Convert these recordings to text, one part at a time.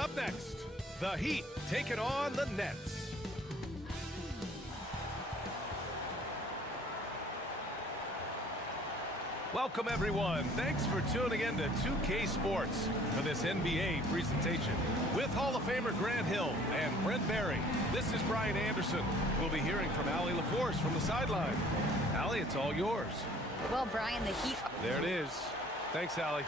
up next, the Heat taking on the Nets. Welcome, everyone. Thanks for tuning in to 2K Sports for this NBA presentation. With Hall of Famer Grant Hill and Brent Barry, this is Brian Anderson. We'll be hearing from Allie LaForce from the sideline. Allie, it's all yours. Well, Brian, the Heat... There it is. Thanks, Allie.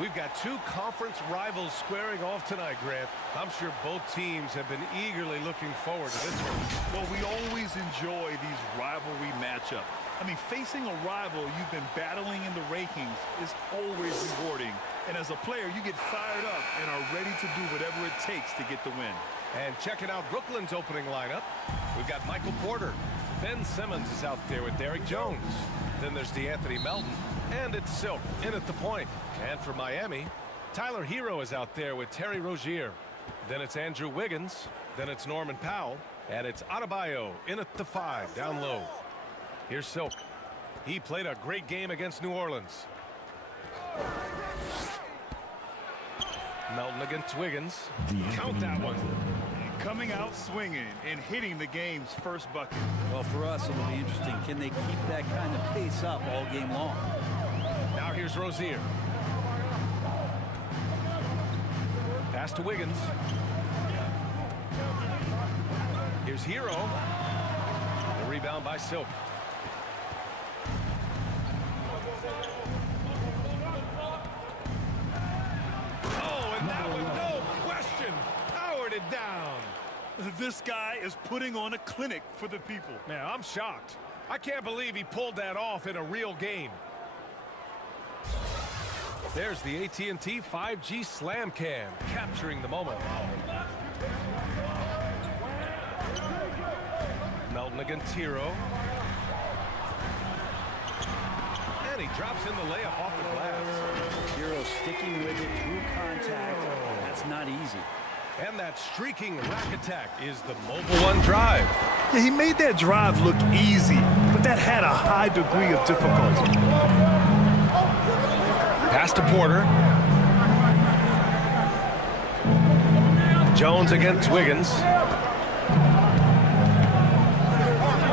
We've got two conference rivals squaring off tonight, Grant. I'm sure both teams have been eagerly looking forward to this one. Well, we always enjoy these rivalry matchups. I mean, facing a rival you've been battling in the rankings is always rewarding. And as a player, you get fired up and are ready to do whatever it takes to get the win. And checking out Brooklyn's opening lineup, we've got Michael Porter. Ben Simmons is out there with Derrick Jones. Then there's DeAnthony Melton, and it's Silk in at the point. And for Miami, Tyler Hero is out there with Terry Rozier. Then it's Andrew Wiggins. Then it's Norman Powell. And it's Adebayo in at the 5, down low. Here's Silk. He played a great game against New Orleans. Melton against Wiggins. Count that one. Coming out swinging and hitting the game's first bucket. Well, for us, it'll be interesting. Can they keep that kind of pace up all game long? Now here's Rozier. Pass to Wiggins. Here's Hero. The rebound by Silk. Oh, and that one, no question, powered it down. This guy is putting on a clinic for the people. Man, I'm shocked. I can't believe he pulled that off in a real game. There's the AT&T 5G Slam Cam, capturing the moment. Melton against Hero. And he drops in the layup off the glass. Hero sticking with it through contact. That's not easy. And that streaking rack attack is the mobile one drive. Yeah, he made that drive look easy, but that had a high degree of difficulty. Pass to Porter. Jones against Wiggins.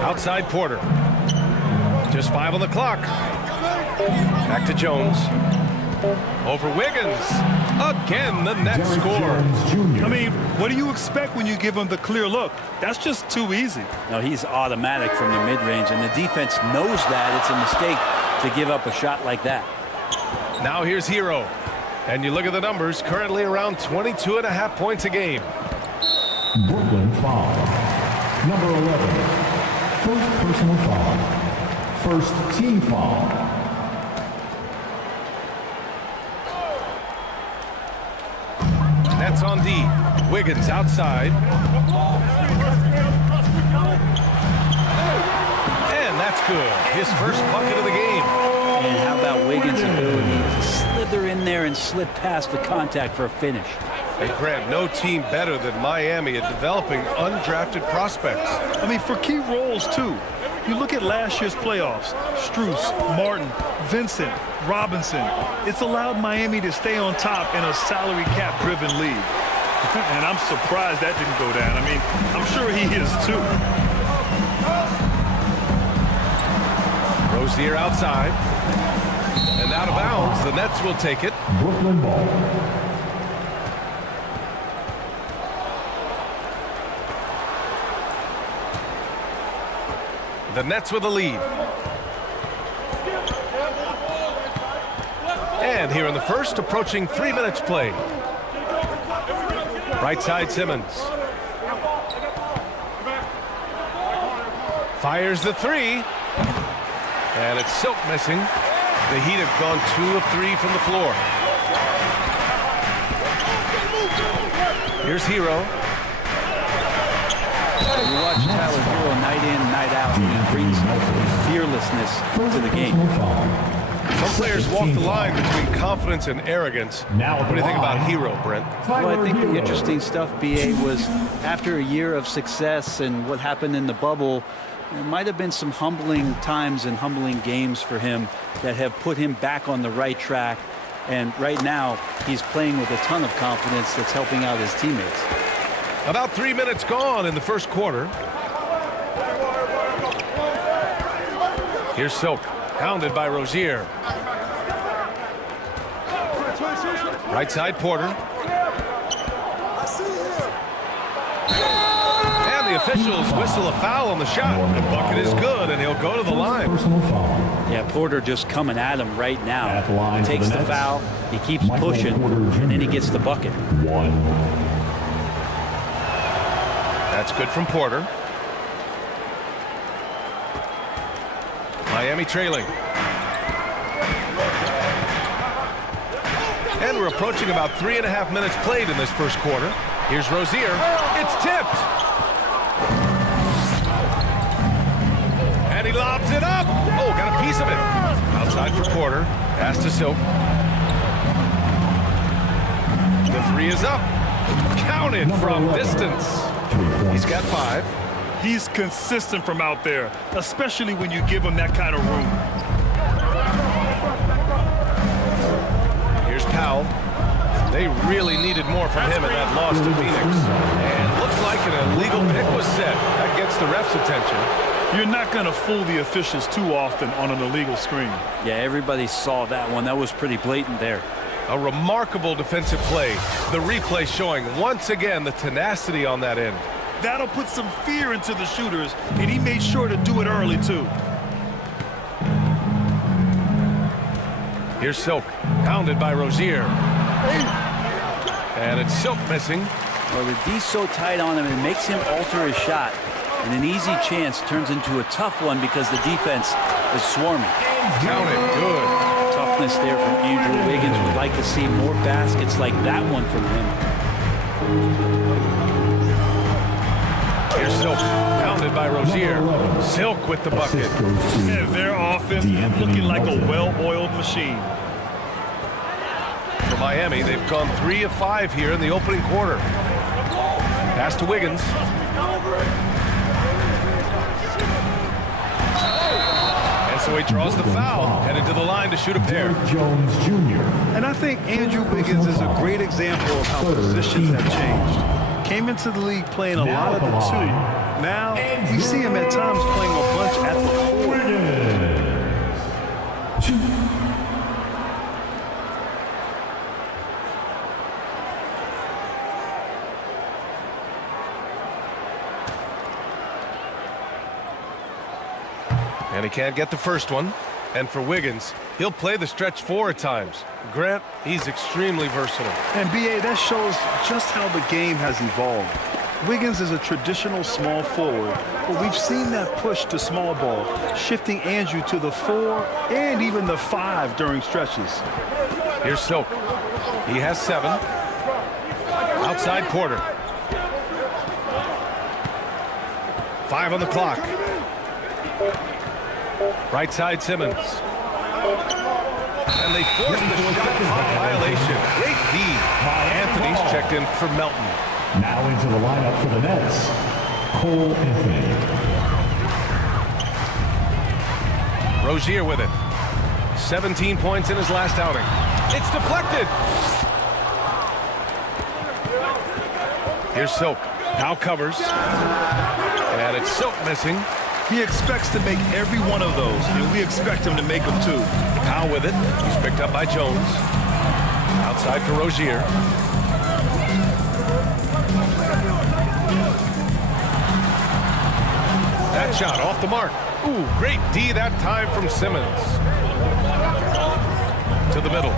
Outside Porter. Just 5 on the clock. Back to Jones. Over Wiggins. Again, the net score. I mean, what do you expect when you give him the clear look? That's just too easy. No, he's automatic from the mid-range, and the defense knows that it's a mistake to give up a shot like that. Now here's Hero. And you look at the numbers, currently around 22.5 points a game. Brooklyn foul. Number 11. First personal foul. First team foul. Nets on D. Wiggins outside. And that's good. His first bucket of the game. And how about Wiggins' ability to slither in there and slip past the contact for a finish? And Grant, no team better than Miami at developing undrafted prospects. I mean, for key roles, too. You look at last year's playoffs, Strus, Martin, Vincent, Robinson. It's allowed Miami to stay on top in a salary cap-driven league. And I'm surprised that didn't go down. I mean, I'm sure he is, too. Rozier outside. And out of bounds, the Nets will take it. Brooklyn ball. The Nets with a lead. And here in the first, approaching 3 minutes play. Right side Simmons. Fires the 3. And it's Silk missing. The Heat have gone 2 of 3 from the floor. Here's Hero. You watch Tyler Hero night in, night out, and he brings fearlessness to the game. Some players walk the line between confidence and arrogance. What do you think about Hero, Brent? Well, I think the interesting stuff, B.A., was after a year of success and what happened in the bubble, there might have been some humbling times and humbling games for him that have put him back on the right track. And right now, he's playing with a ton of confidence that's helping out his teammates. About 3 minutes gone in the first quarter. Here's Silk, hounded by Rozier. Right side, Porter. And the officials whistle a foul on the shot. The bucket is good, and he'll go to the line. Personal foul. Yeah, Porter just coming at him right now. At the line He takes for the the Nets, foul, he keeps Michael pushing, Porter and then he Jr. gets the bucket. 1. That's good from Porter. Miami trailing. And we're approaching about 3.5 minutes played in this first quarter. Here's Rozier. It's tipped. And he lobs it up. Oh, got a piece of it. Outside for Porter. Pass to Silk. The three is up. Counted from distance. He's got 5. He's consistent from out there, especially when you give him that kind of room. Here's Powell. They really needed more from him in that loss to Phoenix. And looks like an illegal pick was set. That gets the ref's attention. You're not going to fool the officials too often on an illegal screen. Yeah, everybody saw that one. That was pretty blatant there. A remarkable defensive play. The replay showing once again the tenacity on that end. That'll put some fear into the shooters, and he made sure to do it early, too. Here's Silk, hounded by Rozier. And it's Silk missing. Well, with D so tight on him, it makes him alter his shot. And an easy chance turns into a tough one because the defense is swarming. Counted, good. Toughness there from Andrew Wiggins. Would like to see more baskets like that one from him. Here's Silk, hounded by Rozier. Silk with the bucket. And their offense looking like a well-oiled machine. For Miami, they've gone 3 of 5 here in the opening quarter. Pass to Wiggins. And so he draws the foul, headed to the line to shoot a pair. Jones Jr. And I think Andrew Wiggins is a great example of how positions have changed. Came into the league playing a lot at the 2. Now, you see him at times playing a bunch at the 4. And he can't get the first one. And for Wiggins, he'll play the stretch 4 at times. Grant, he's extremely versatile. And B.A., that shows just how the game has evolved. Wiggins is a traditional small forward, but we've seen that push to small ball, shifting Andrew to the 4 and even the 5 during stretches. Here's Silk. He has 7. Outside Porter. 5 on the clock. Right side Simmons. And they forced the shot clock violation. Great D. Anthony's checked in for Melton. Now into the lineup for the Nets, Cole Anthony. Rozier with it. 17 points in his last outing. It's deflected. Here's Silk. Now covers. And it's Silk missing. He expects to make every one of those, and we expect him to make them too. Powell with it. He's picked up by Jones. Outside for Rozier. That shot off the mark. Ooh, great D that time from Simmons. To the middle.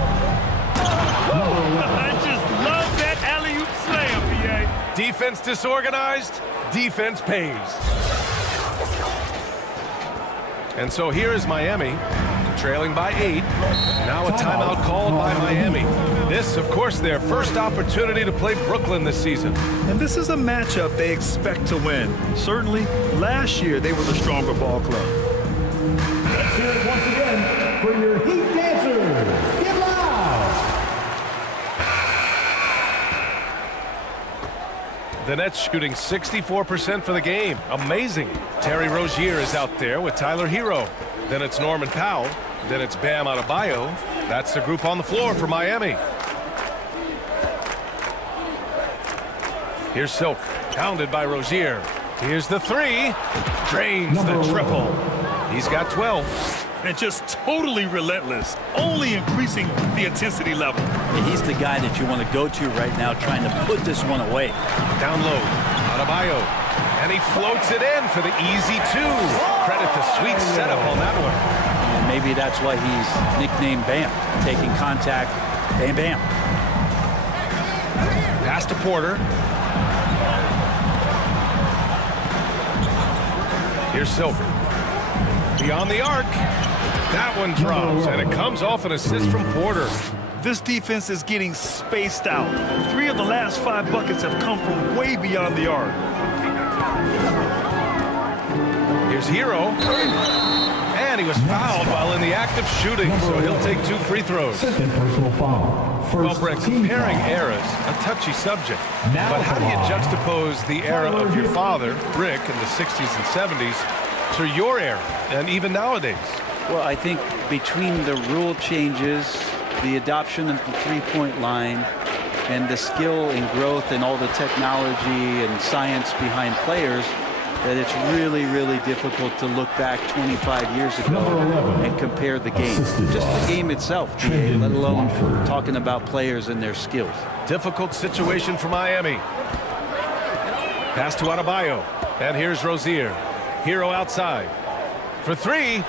I just love that alley-oop slam, B.A. Defense disorganized. Defense pays. And so here is Miami, trailing by 8. Now a timeout called by Miami. This, of course, their first opportunity to play Brooklyn this season. And this is a matchup they expect to win. Certainly, last year they were the stronger ball club. Let's hear it once again for your Heat dancers. Get loud! The Nets shooting 64% for the game. Amazing. Terry Rozier is out there with Tyler Hero. Then it's Norman Powell. Then it's Bam Adebayo. That's the group on the floor for Miami. Here's Silk, pounded by Rozier. Here's the three. Drains the triple. He's got 12. And just totally relentless, only increasing the intensity level. Yeah, he's the guy that you want to go to right now, trying to put this one away. Down low, Adebayo. And he floats it in for the easy two. Credit the sweet setup on that one. And maybe that's why he's nicknamed Bam. Taking contact, bam, bam. Pass to Porter. Here's Silver. Beyond the arc. That one drops, and it comes off an assist from Porter. This defense is getting spaced out. 3 of the last 5 buckets have come from way beyond the arc. Here's Hero. And he was fouled while in the act of shooting, so he'll take 2 free throws. Second personal foul. Well, First Brett, team comparing foul. eras, a touchy subject. Now But how do you come on. juxtapose the era of your father, Rick, in the 60s and 70s, to your era, and even nowadays? Well, I think between the rule changes, the adoption of the three-point line, and the skill and growth and all the technology and science behind players, that it's really, really difficult to look back 25 years ago Number 11. and compare the game. Assisted Just by the game itself, BA, Trendon let alone Watford. talking about players and their skills. Difficult situation for Miami. Pass to Adebayo. And here's Rozier. Hero outside. For 3.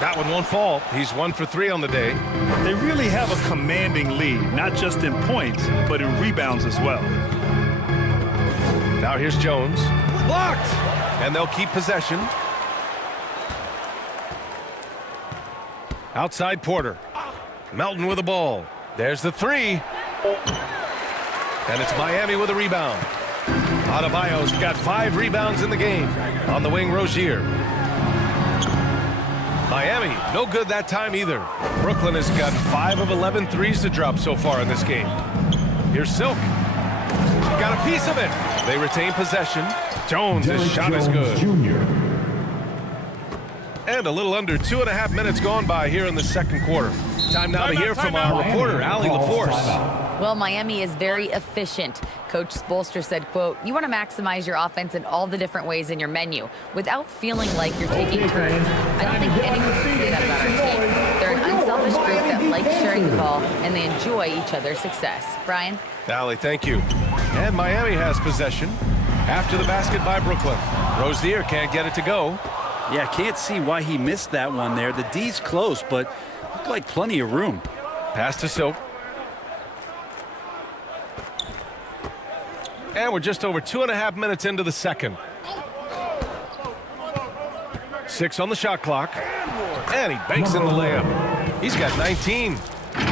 That one won't fall. He's 1 for 3 on the day. They really have a commanding lead, not just in points, but in rebounds as well. Now here's Jones. Blocked! And they'll keep possession. Outside Porter. Melton with the ball. There's the 3. And it's Miami with a rebound. Adebayo's got 5 rebounds in the game. On the wing, Rozier. Miami, no good that time either. Brooklyn has gotten 5 of 11 threes to drop so far in this game. Here's Silk. Got a piece of it. They retain possession. Jones' Derrick shot is good. Jr. And a little under 2.5 minutes gone by here in the second quarter. Time now to hear from our reporter, Allie LaForce. Well, Miami is very efficient. Coach Spoelstra said, quote, "You want to maximize your offense in all the different ways in your menu without feeling like you're taking turns." I don't think anyone can say that about our team. They're an unselfish group that likes sharing the ball, and they enjoy each other's success. Brian? Allie, thank you. And Miami has possession after the basket by Brooklyn. Rozier can't get it to go. Yeah, can't see why he missed that one there. The D's close, but looked like plenty of room. Pass to Silk. And we're just over 2.5 minutes into the second. 6 on the shot clock. And he banks in the layup. He's got 19.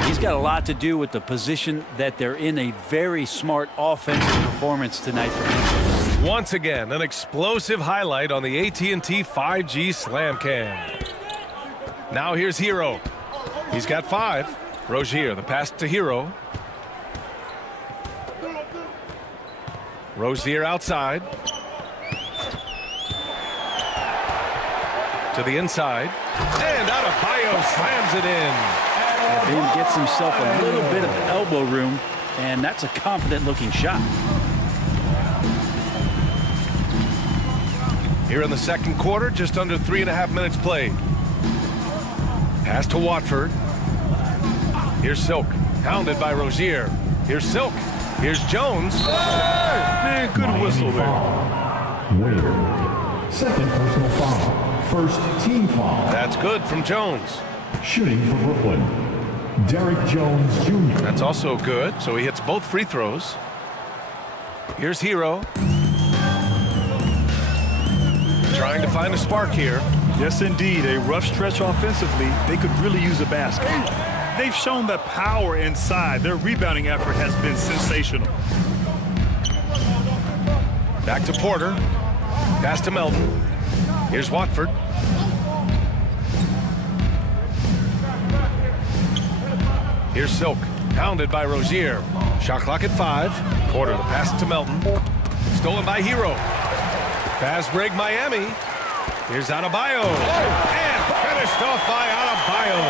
He's got a lot to do with the position that they're in. A very smart offensive performance tonight for him. Once again, an explosive highlight on the AT&T 5G Slam Cam. Now here's Hero. He's got 5. Rozier, the pass to Hero. Rozier outside. To the inside. And Adebayo slams it in. Ben gets himself a little bit of elbow room, and that's a confident-looking shot. Here in the second quarter, just under 3.5 minutes played. Pass to Watford. Here's Silk, hounded by Rozier. Here's Silk. Here's Jones. Man, good whistle there. Wade. Second personal foul. First team foul. That's good from Jones. Shooting for Brooklyn. Derrick Jones Jr. That's also good, so he hits both free throws. Here's Hero. Trying to find a spark here. Yes, indeed. A rough stretch offensively. They could really use a basket. They've shown that power inside. Their rebounding effort has been sensational. Back to Porter. Pass to Melton. Here's Watford. Here's Silk, hounded by Rozier. Shot clock at 5. Porter, the pass to Melton. Stolen by Hero. Fast break Miami. Here's Adebayo. And finished Finished off by Adebayo.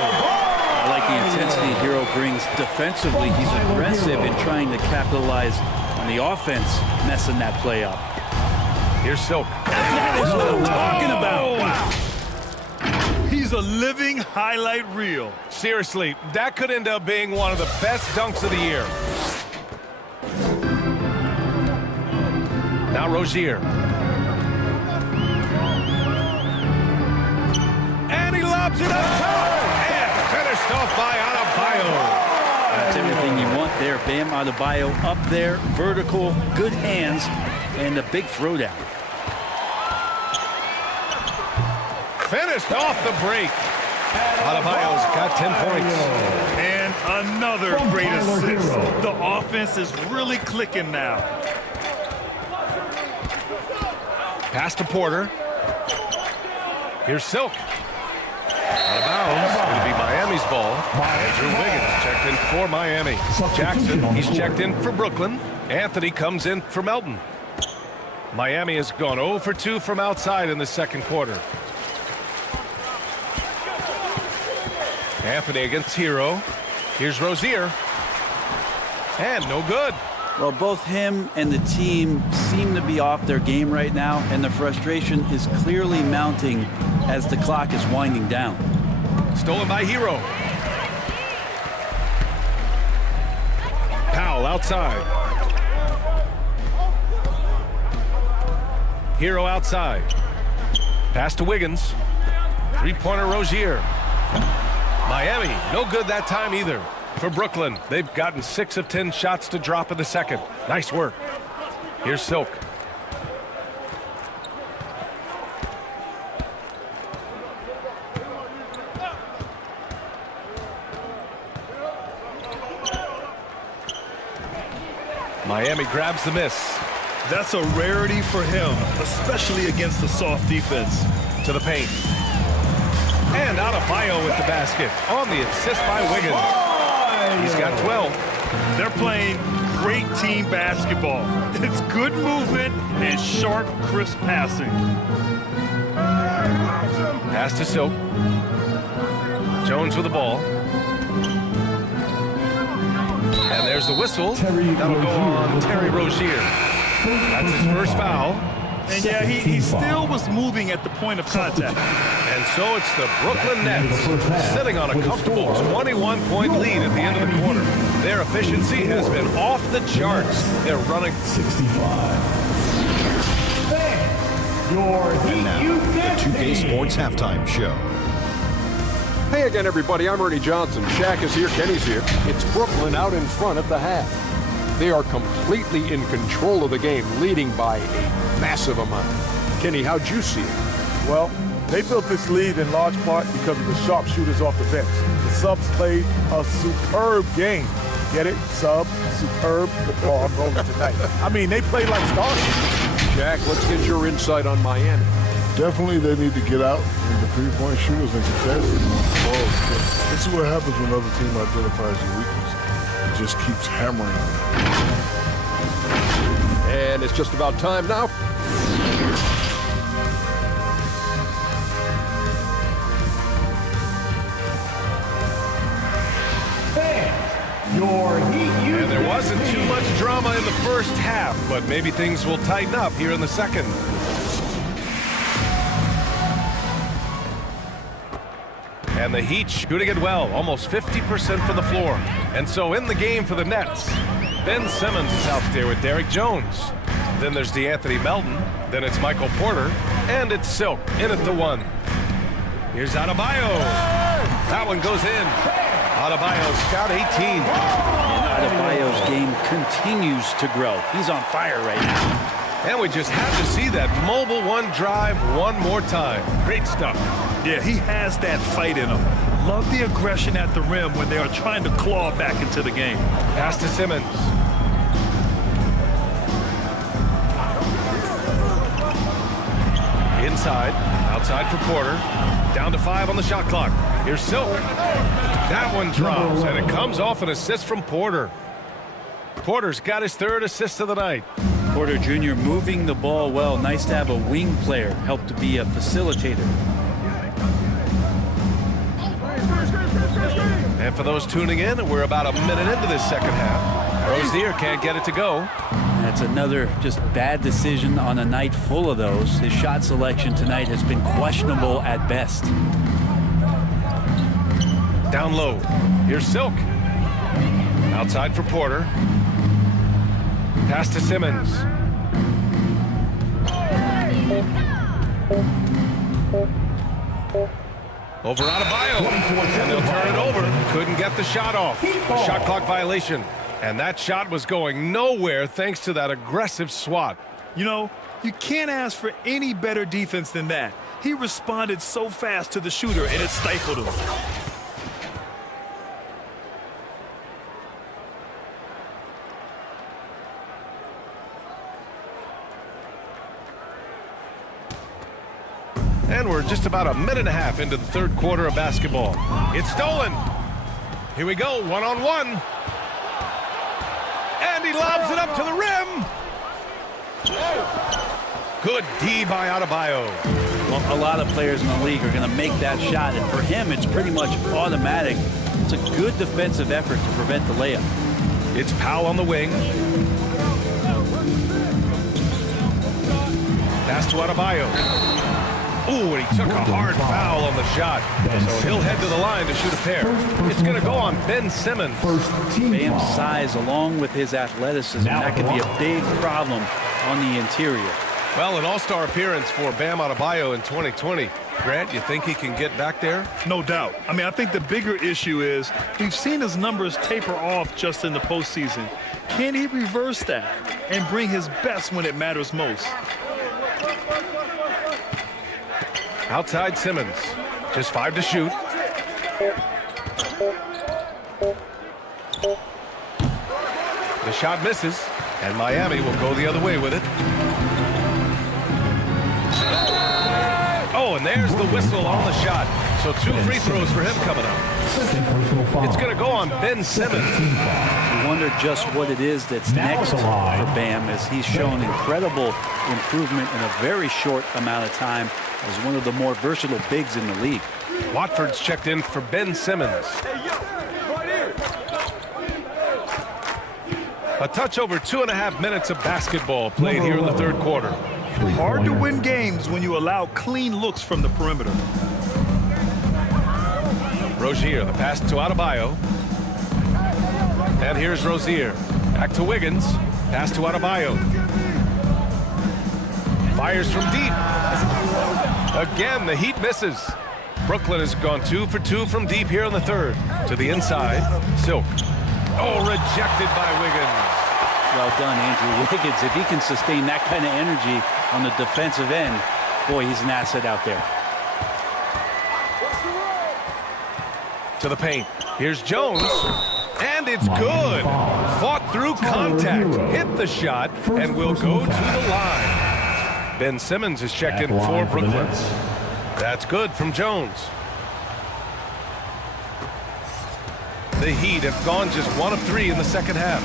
I like the intensity Hero brings defensively. He's aggressive in trying to capitalize on the offense, messing that play up. Here's Silk. That is what I'm talking about. Wow. He's a living highlight reel. Seriously, that could end up being one of the best dunks of the year. Now Rozier. And he lobs it up top. And finished off by Adebayo. That's everything you want there. Bam Adebayo up there, vertical, good hands, and a big throwdown. Finished off the break. Adebayo's got 10 points. And another great assist. The offense is really clicking now. Pass to Porter. Here's Silk. Out of bounds. It'll be Miami's ball. Andrew Wiggins checked in for Miami. Jackson, he's checked in for Brooklyn. Anthony comes in for Melton. Miami has gone 0 for 2 from outside in the second quarter. Anthony against Hero. Here's Rozier. And no good. Well, both him and the team seem to be off their game right now, and the frustration is clearly mounting as the clock is winding down. Stolen by Hero. Powell outside. Hero outside. Pass to Wiggins. Three-pointer Rozier. Miami, no good that time either. For Brooklyn, they've gotten 6 of 10 shots to drop in the second. Nice work. Here's Silk. Miami grabs the miss. That's a rarity for him, especially against the soft defense. To the paint. And Adebayo with the basket on the assist by Wiggins. He's got 12. They're playing great team basketball. It's good movement and sharp, crisp passing. Pass to Silk. Jones with the ball. And there's the whistle. That'll go on Terry Rozier. That's his first foul. And yeah, he still was moving at the point of contact. And so it's the Brooklyn Nets sitting on a comfortable 21-point lead at the end of the quarter. Their efficiency has been off the charts. They're running 65. And now, the 2K Sports Halftime Show. Hey again, everybody. I'm Ernie Johnson. Shaq is here. Kenny's here. It's Brooklyn out in front at the half. They are completely in control of the game, leading by a massive amount. Kenny, how'd you see it? Well, they built this lead in large part because of the sharpshooters off the bench. The subs played a superb game. Get it? Sub, superb. Oh, I'm rolling tonight. I mean, they played like stars. Shaq, let's get your insight on Miami. Definitely they need to get out in the three-point shooters and contest it. This is what happens when another team identifies your weakness. It just keeps hammering them. And it's just about time now. And there wasn't too much drama in the first half, but maybe things will tighten up here in the second. And the Heat shooting it well, almost 50% from the floor. And so in the game for the Nets, Ben Simmons is out there with Derek Jones. Then there's Anthony Melton. Then it's Michael Porter. And it's Silk in at the one. Here's Adebayo. That one goes in. Adebayo's got 18. And Adebayo's game continues to grow. He's on fire right now. And we just have to see that mobile one drive one more time. Great stuff. Yeah, he has that fight in him. Love the aggression at the rim when they are trying to claw back into the game. Pass to Simmons. Inside, outside for Porter. Down to 5 on the shot clock. Here's Silk. That one drops, and it comes off an assist from Porter. Porter's got his 3rd assist of the night. Porter Jr. moving the ball well. Nice to have a wing player help to be a facilitator. And for those tuning in, we're about a minute into this second half. Rozier can't get it to go. That's another just bad decision on a night full of those. His shot selection tonight has been questionable at best. Down low. Here's Silk. Outside for Porter. Pass to Simmons. Over Adebayo. And they'll turn it over. Couldn't get the shot off. A shot clock violation. And that shot was going nowhere thanks to that aggressive swat. You know, you can't ask for any better defense than that. He responded so fast to the shooter, and it stifled him. And we're just about a minute and a half into the third quarter of basketball. It's stolen. Here we go, one-on-one. And he lobs it up to the rim. Good D by Adebayo. Well, a lot of players in the league are going to make that shot, and for him, it's pretty much automatic. It's a good defensive effort to prevent the layup. It's Powell on the wing. Pass to Adebayo. Ooh, and he took a hard foul on the shot. So he'll head to the line to shoot a pair. It's going to go on Ben Simmons. Bam's size, along with his athleticism, that could be a big problem on the interior. Well, an all-star appearance for Bam Adebayo in 2020. Grant, you think he can get back there? No doubt. I mean, I think the bigger issue is we've seen his numbers taper off just in the postseason. Can he reverse that and bring his best when it matters most? Outside Simmons. Just 5 to shoot. The shot misses, and Miami will go the other way with it. Oh, and there's the whistle on the shot. So 2 free throws for him coming up. It's going to go on Ben Simmons. You wonder just what it is that's next for Bam, as he's shown incredible improvement in a very short amount of time as one of the more versatile bigs in the league. Watford's checked in for Ben Simmons. A touch over 2.5 minutes of basketball played here in the third quarter. Hard to win games when you allow clean looks from the perimeter. Rozier, the pass to Adebayo. And here's Rozier. Back to Wiggins. Pass to Adebayo. Fires from deep. Again, the Heat misses. Brooklyn has gone 2 for 2 from deep here in the third. To the inside, Silk. Oh, rejected by Wiggins. Well done, Andrew Wiggins. If he can sustain that kind of energy on the defensive end, boy, he's an asset out there. To the paint. Here's Jones. And it's good. Fought through contact. Hit the shot and will go to the line. Ben Simmons is checked in for Brooklyn. That's good from Jones. The Heat have gone just 1 of 3 in the second half.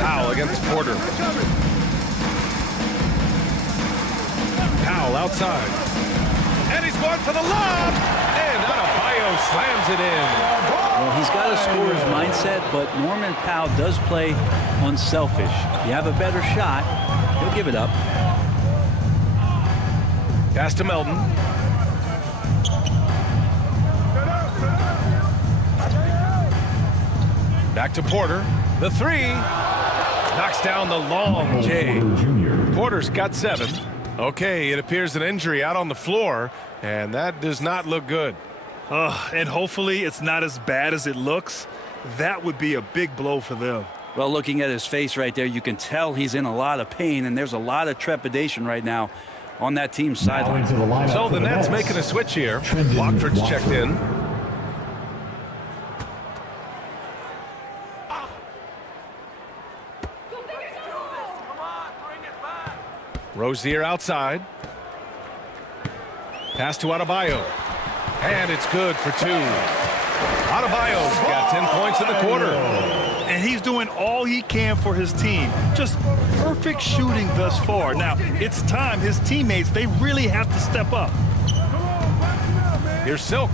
Powell against Porter. Powell outside. And he's going for the lob. And Adebayo slams it in. Well, he's got a scorer's mindset, but Norman Powell does play unselfish. You have a better shot, he'll give it up. Pass to Melton. Back to Porter. The 3. Knocks down the long J. Porter's got 7. Okay, it appears an injury out on the floor, and that does not look good. And hopefully it's not as bad as it looks. That would be a big blow for them. Well, looking at his face right there, you can tell he's in a lot of pain, and there's a lot of trepidation right now on that team's sideline. So the Nets making a switch here. Watford's checked in. Rozier outside. Pass to Adebayo. And it's good for 2. Adebayo's got 10 points in the quarter. And he's doing all he can for his team. Just perfect shooting thus far. Now, it's time his teammates, they really have to step up. Here's Silk.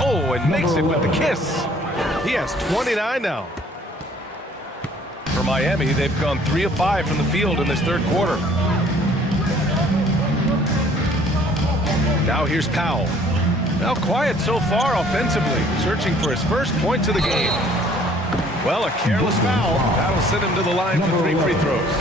Oh, and makes it with the kiss. He has 29 now. For Miami, they've gone 3 of 5 from the field in this third quarter. Now here's Powell. Now quiet so far offensively, searching for his first points of the game. Well, a careless foul. That'll send him to the line for 3 free throws.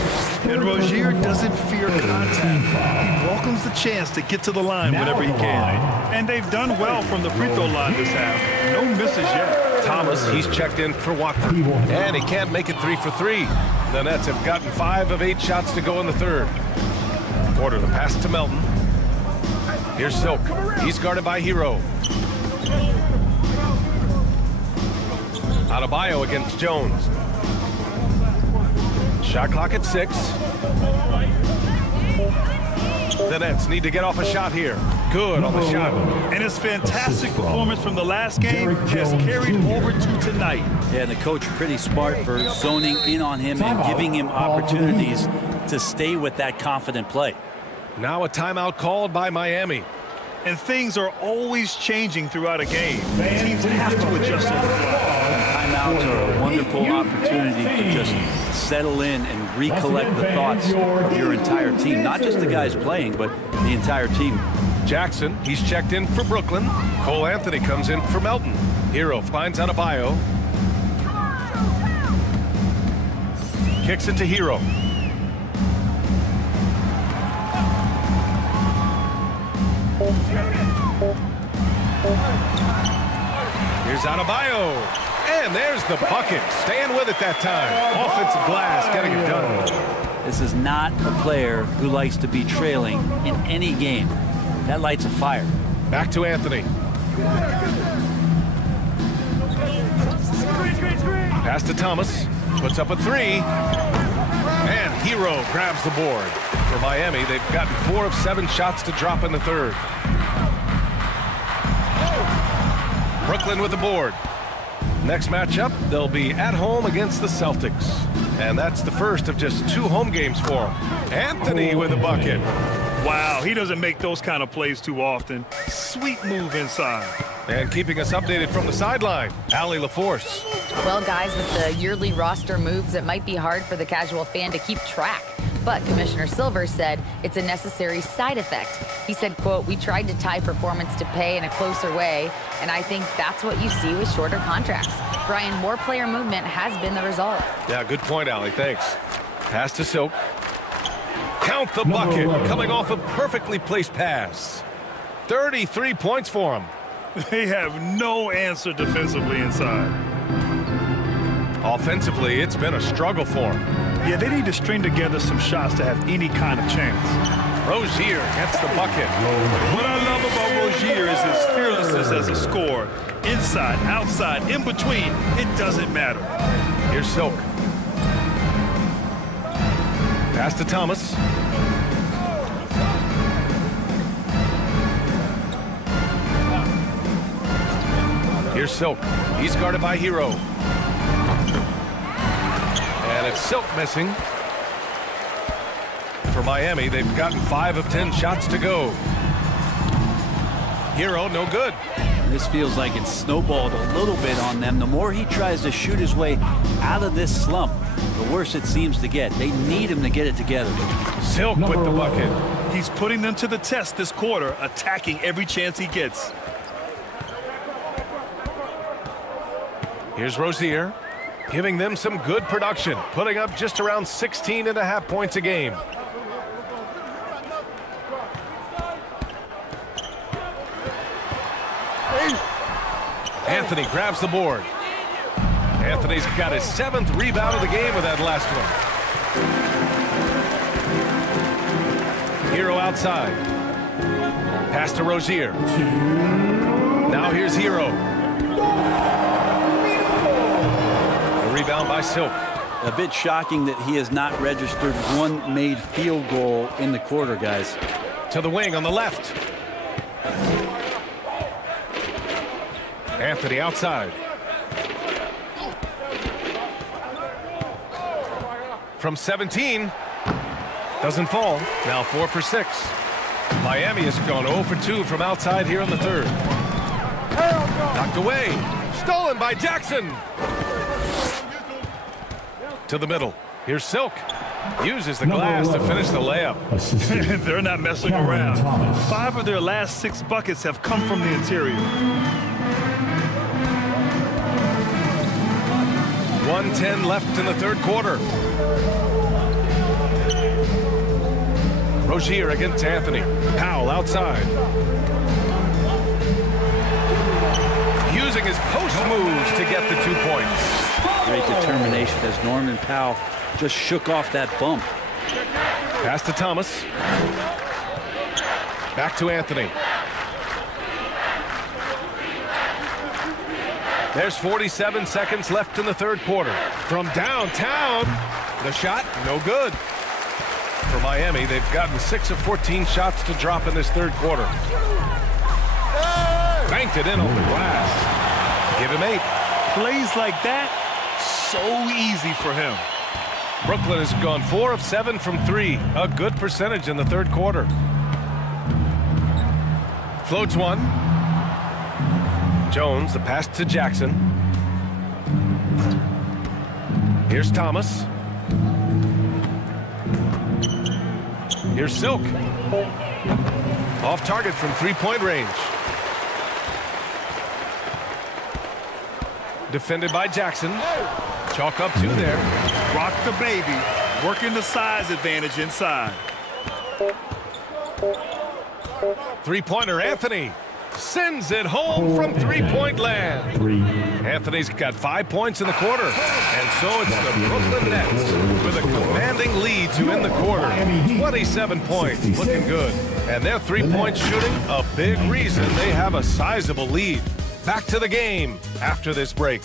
And Rozier doesn't fear contact. He welcomes the chance to get to the line whenever he can. And they've done well from the free throw line this half. No misses yet. Thomas, he's checked in for Watford. And he can't make it 3 for 3. The Nets have gotten 5 of 8 shots to go in the third. Order the pass to Melton. Here's Silk. He's guarded by Hero. Adebayo against Jones. Shot clock at 6. The Nets need to get off a shot here. Good on the shot. And his fantastic performance from the last game has carried over to tonight. Yeah, and the coach pretty smart for zoning in on him and giving him opportunities to stay with that confident play. Now a timeout called by Miami. And things are always changing throughout a game. Teams have to adjust on the fly. Timeouts are a wonderful opportunity to just settle in and recollect the thoughts of your entire team. Not just the guys playing, but the entire team. Jackson, he's checked in for Brooklyn. Cole Anthony comes in for Melton. Hero finds Adebayo. Kicks it to Hero. Here's Adebayo. And there's the bucket. Staying with it that time. Offensive glass, getting it done. This is not a player who likes to be trailing in any game. That lights a fire. Back to Anthony. Pass to Thomas. Puts up a 3. And Hero grabs the board. For Miami, they've gotten 4 of 7 shots to drop in the third. Brooklyn with the board. Next matchup, they'll be at home against the Celtics. And that's the first of just 2 home games for them. Anthony with a bucket. Wow, he doesn't make those kind of plays too often. Sweet move inside. And keeping us updated from the sideline, Allie LaForce. Well, guys, with the yearly roster moves, it might be hard for the casual fan to keep track. But Commissioner Silver said it's a necessary side effect. He said, quote, "We tried to tie performance to pay in a closer way, and I think that's what you see with shorter contracts." Brian, more player movement has been the result. Yeah, good point, Allie. Thanks. Pass to Silk. Count the bucket, coming off a perfectly placed pass. 33 points for him. They have no answer defensively inside. Offensively, it's been a struggle for him. Yeah, they need to string together some shots to have any kind of chance. Rozier gets the bucket. What I love about Rozier is his fearlessness as a scorer. Inside, outside, in between, it doesn't matter. Here's Silk. Pass to Thomas. Here's Silk. He's guarded by Hero. And it's Silk missing. For Miami, they've gotten 5 of 10 shots to go. Hero, no good. This feels like it's snowballed a little bit on them. The more he tries to shoot his way out of this slump, the worse it seems to get. They need him to get it together. Silk with the bucket. He's putting them to the test this quarter, attacking every chance he gets. Here's Rozier, giving them some good production, putting up just around 16.5 points a game. Anthony grabs the board. Anthony's got his 7th rebound of the game with that last one. Hero outside. Pass to Rozier. Now here's Hero. A rebound by Silk. A bit shocking that he has not registered one made field goal in the quarter, guys. To the wing on the left. Anthony outside. From 17. Doesn't fall. Now 4 for 6. Miami has gone 0 for 2 from outside here in the third. Knocked away. Stolen by Jackson. To the middle. Here's Silk. Uses the glass to finish the layup. They're not messing around. 5 of their last 6 buckets have come from the interior. 1:10 left in the third quarter. Rozier against Anthony. Powell outside. Using his post moves to get the 2 points. Great determination as Norman Powell just shook off that bump. Pass to Thomas. Back to Anthony. There's 47 seconds left in the third quarter. From downtown, the shot, no good. For Miami, they've gotten 6 of 14 shots to drop in this third quarter. Banked it in off the glass. Give him 8. Plays like that, so easy for him. Brooklyn has gone 4 of 7 from 3. A good percentage in the third quarter. Floats one. Jones, the pass to Jackson. Here's Thomas. Here's Silk. Off target from 3-point range. Defended by Jackson. Chalk up 2 there. Rock the baby. Working the size advantage inside. 3-pointer Anthony. Sends it home from 3-point land. Anthony's got 5 points in the quarter. And so it's the Brooklyn Nets with a commanding lead to end the quarter. 27 points. Looking good. And their 3-point shooting, a big reason they have a sizable lead. Back to the game after this break.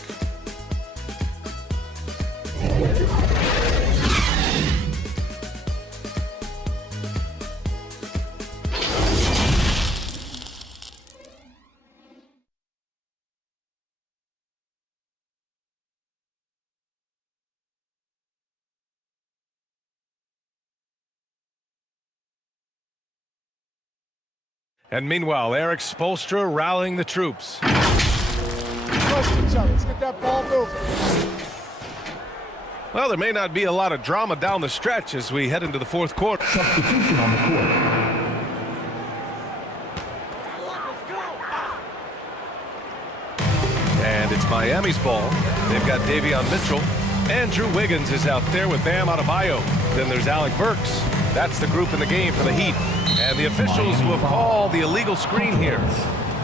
And meanwhile, Eric Spoelstra rallying the troops. Let's get that ball moving. Well, there may not be a lot of drama down the stretch as we head into the fourth quarter. Substitution on the court. And it's Miami's ball. They've got Davion Mitchell. Andrew Wiggins is out there with Bam Adebayo. Then there's Alec Burks. That's the group in the game for the Heat. And the officials will call the illegal screen here.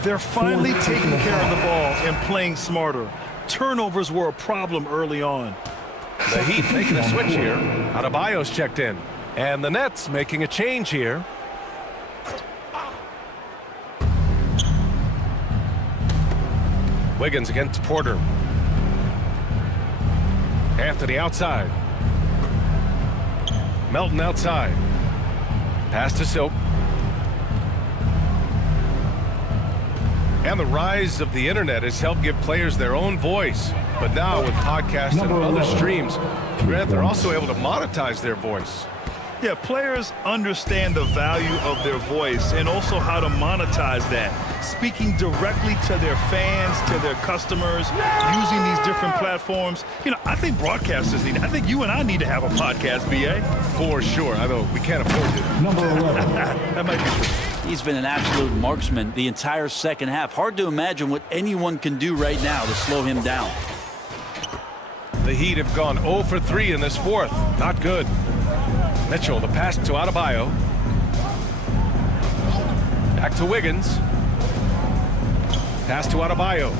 They're finally taking care of the ball and playing smarter. Turnovers were a problem early on. The Heat making a switch here. Adebayo's checked in. And the Nets making a change here. Wiggins against Porter. Anthony outside. Melton outside. Pass to Silk. And the rise of the internet has helped give players their own voice. But now with podcasts and other streams, Grant, they're also able to monetize their voice. Yeah, players understand the value of their voice and also how to monetize that. Speaking directly to their fans, to their customers, using these different platforms. You know, I think broadcasters need, I think you and I need to have a podcast, B.A. For sure, although we can't afford it. Number 11. That might be true. He's been an absolute marksman the entire second half. Hard to imagine what anyone can do right now to slow him down. The Heat have gone 0 for 3 in this fourth. Not good. Mitchell, the pass to Adebayo. Back to Wiggins. Pass to Adebayo.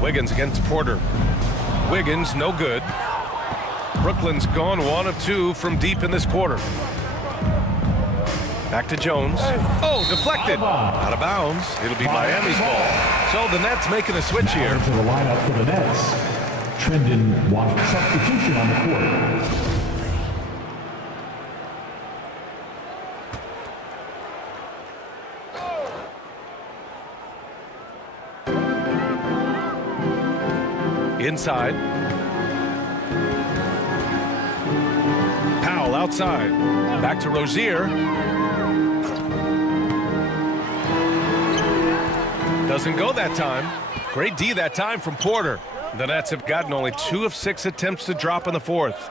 Wiggins against Porter. Wiggins, no good. Brooklyn's gone 1 of 2 from deep in this quarter. Back to Jones. Oh, deflected. Out of bounds. It'll be Miami's ball. So the Nets making a switch here. To the lineup for the Nets. Trendon Watford. Substitution on the court. Inside. Powell outside. Back to Rozier. Doesn't go that time. Great D that time from Porter. The Nets have gotten only 2 of 6 attempts to drop in the fourth.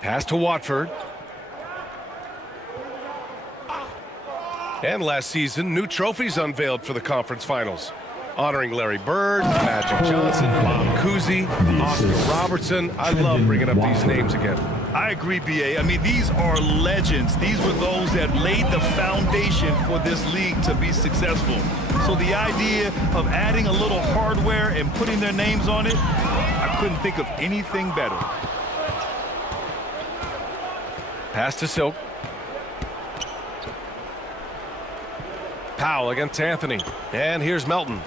Pass to Watford. And last season, new trophies unveiled for the conference finals, honoring Larry Bird, Magic Johnson, Bob Cousy, Oscar Robertson. I love bringing up these names again. I agree, B.A. I mean, these are legends. These were those that laid the foundation for this league to be successful. So the idea of adding a little hardware and putting their names on it, I couldn't think of anything better. Pass to Silk. Powell against Anthony. And here's Melton.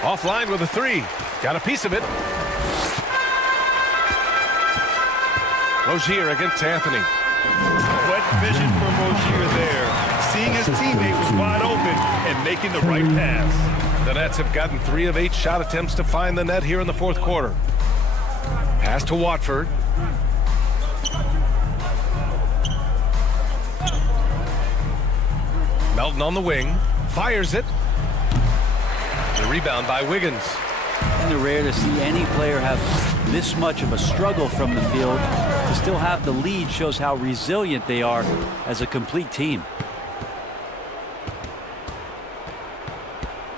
Offline with a 3. Got a piece of it. Rozier against Anthony. Wet vision from Rozier there. Seeing his teammate was wide open and making the right pass. The Nets have gotten 3 of 8 shot attempts to find the net here in the fourth quarter. Pass to Watford. Melton on the wing, fires it. The rebound by Wiggins. And it's rare to see any player have this much of a struggle from the field. To still have the lead shows how resilient they are as a complete team.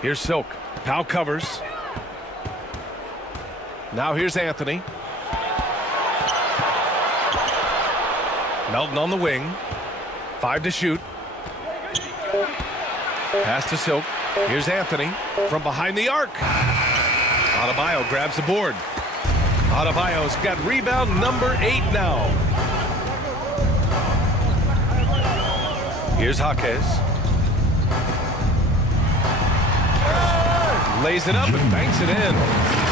Here's Silk. Powell covers. Now here's Anthony. Melton on the wing. 5 to shoot. Pass to Silk. Here's Anthony from behind the arc. Adebayo grabs the board. Adebayo's got rebound number 8 now. Here's Jaquez. Lays it up and banks it in.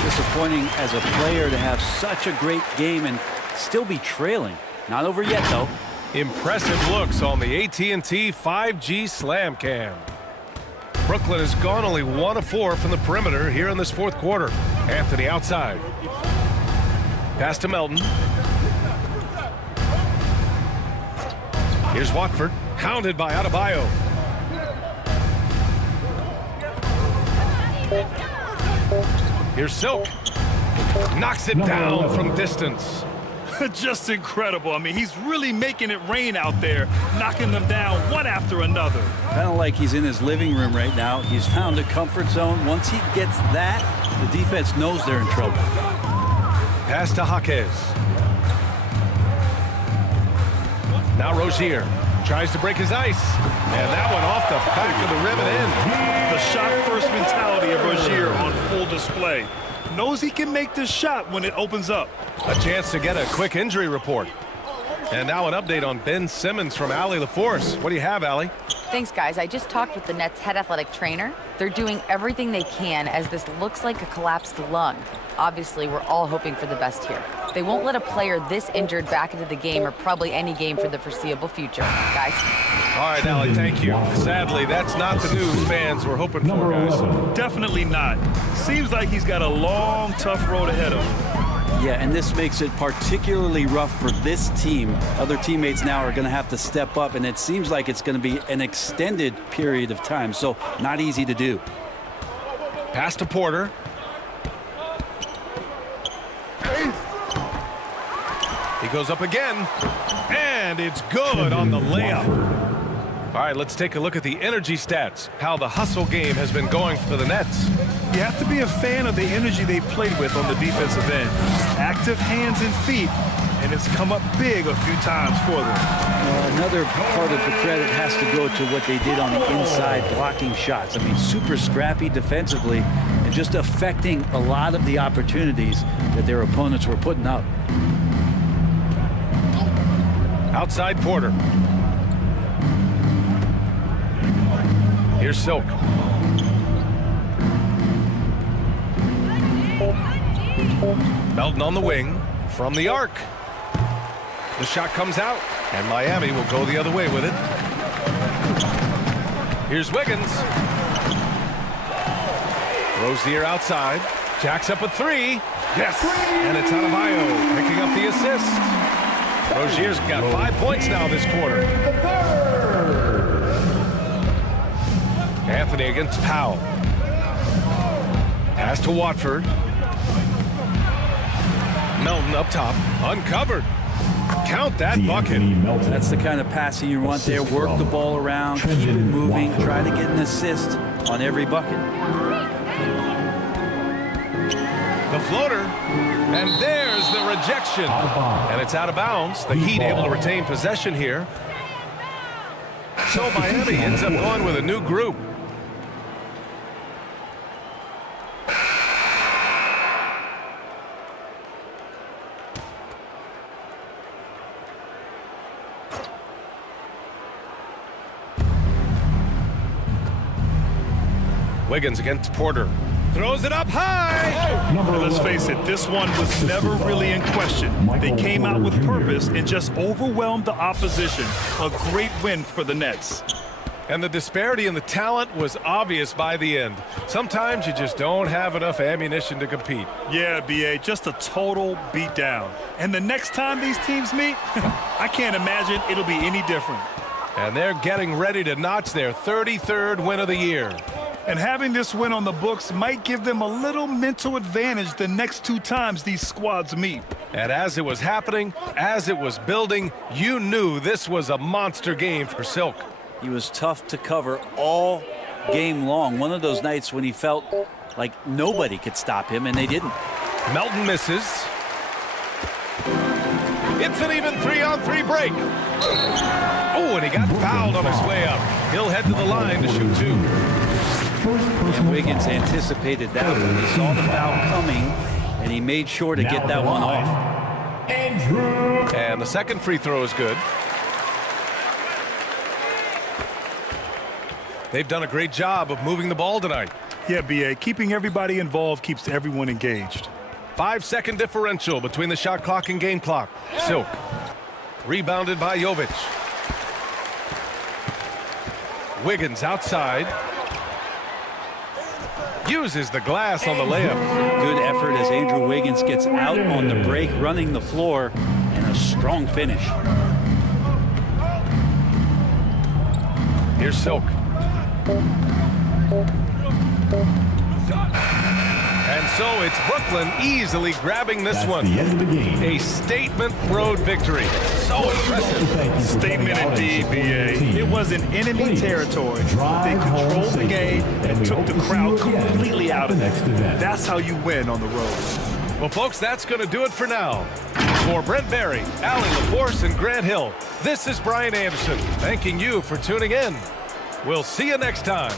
Disappointing as a player to have such a great game and still be trailing. Not over yet, though. Impressive looks on the AT&T 5G Slam Cam. Brooklyn has gone only 1 of 4 from the perimeter here in this fourth quarter. Anthony outside. Pass to Melton. Here's Watford, hounded by Adebayo. Here's Silk. Knocks it down from distance. Just incredible. I mean, he's really making it rain out there, knocking them down one after another. Kind of like he's in his living room right now. He's found a comfort zone. Once he gets that, the defense knows they're in trouble. Pass to Jaquez. Now Rozier tries to break his ice. And that one off the back of the rim and in. The shot-first mentality of Rozier on full display. Knows he can make this shot when it opens up. A chance to get a quick injury report. And now an update on Ben Simmons from Allie LaForce. What do you have, Allie? Thanks, guys. I just talked with the Nets head athletic trainer. They're doing everything they can as this looks like a collapsed lung. Obviously, we're all hoping for the best here. They won't let a player this injured back into the game or probably any game for the foreseeable future, guys. All right, Allie, thank you. Sadly, that's not the news fans were hoping for, guys. Definitely not. Seems like he's got a long, tough road ahead of him. Yeah, and this makes it particularly rough for this team. Other teammates now are going to have to step up, and it seems like it's going to be an extended period of time, so not easy to do. Pass to Porter. He goes up again, and it's good on the layup. All right, let's take a look at the energy stats, how the hustle game has been going for the Nets. You have to be a fan of the energy they've played with on the defensive end. Active hands and feet, and it's come up big a few times for them. Another part of the credit has to go to what they did on the inside, blocking shots. I mean, super scrappy defensively and just affecting a lot of the opportunities that their opponents were putting up. Outside Porter. Here's Silk. Melton on the wing from the arc. The shot comes out, and Miami will go the other way with it. Here's Wiggins. Rozier outside. Jacks up a 3. Yes, and it's Adebayo picking up the assist. Rozier's got 5 points now this quarter. Anthony against Powell. Pass to Watford. Melton up top, uncovered. Count that bucket. That's the kind of passing you want there. Work the ball around, keep it moving, try to get an assist on every bucket. The floater, and there's the rejection. And it's out of bounds. The Heat able to retain possession here. So Miami ends up going with a new group. Wiggins against Porter. Throws it up high. Let's face it, this one was never really in question. They came out with purpose and just overwhelmed the opposition. A great win for the Nets. And the disparity in the talent was obvious by the end. Sometimes you just don't have enough ammunition to compete. Yeah, B.A., just a total beatdown. And the next time these teams meet, I can't imagine it'll be any different. And they're getting ready to notch their 33rd win of the year. And having this win on the books might give them a little mental advantage the next 2 times these squads meet. And as it was happening, as it was building, you knew this was a monster game for Silk. He was tough to cover all game long. One of those nights when he felt like nobody could stop him, and they didn't. Melton misses. It's an even 3-on-3 break. Oh, and he got fouled on his way up. He'll head to the line to shoot 2. And Wiggins anticipated that one. He saw the foul coming, and he made sure to get that one off. And the second free throw is good. They've done a great job of moving the ball tonight. Yeah, B.A., keeping everybody involved keeps everyone engaged. 5-second differential between the shot clock and game clock. Silk. Rebounded by Jovic. Wiggins outside. Uses the glass on the layup. Good effort as Andrew Wiggins gets out on the break, running the floor, and a strong finish. Here's Silk. And so it's Brooklyn easily grabbing this one. The end of the game. A statement road victory. So impressive. Statement indeed, B.A. It was in enemy territory. They controlled the game and took the crowd completely out of it. That's how you win on the road. Well, folks, that's going to do it for now. For Brent Berry, Allie LaForce, and Grant Hill, this is Brian Anderson, thanking you for tuning in. We'll see you next time.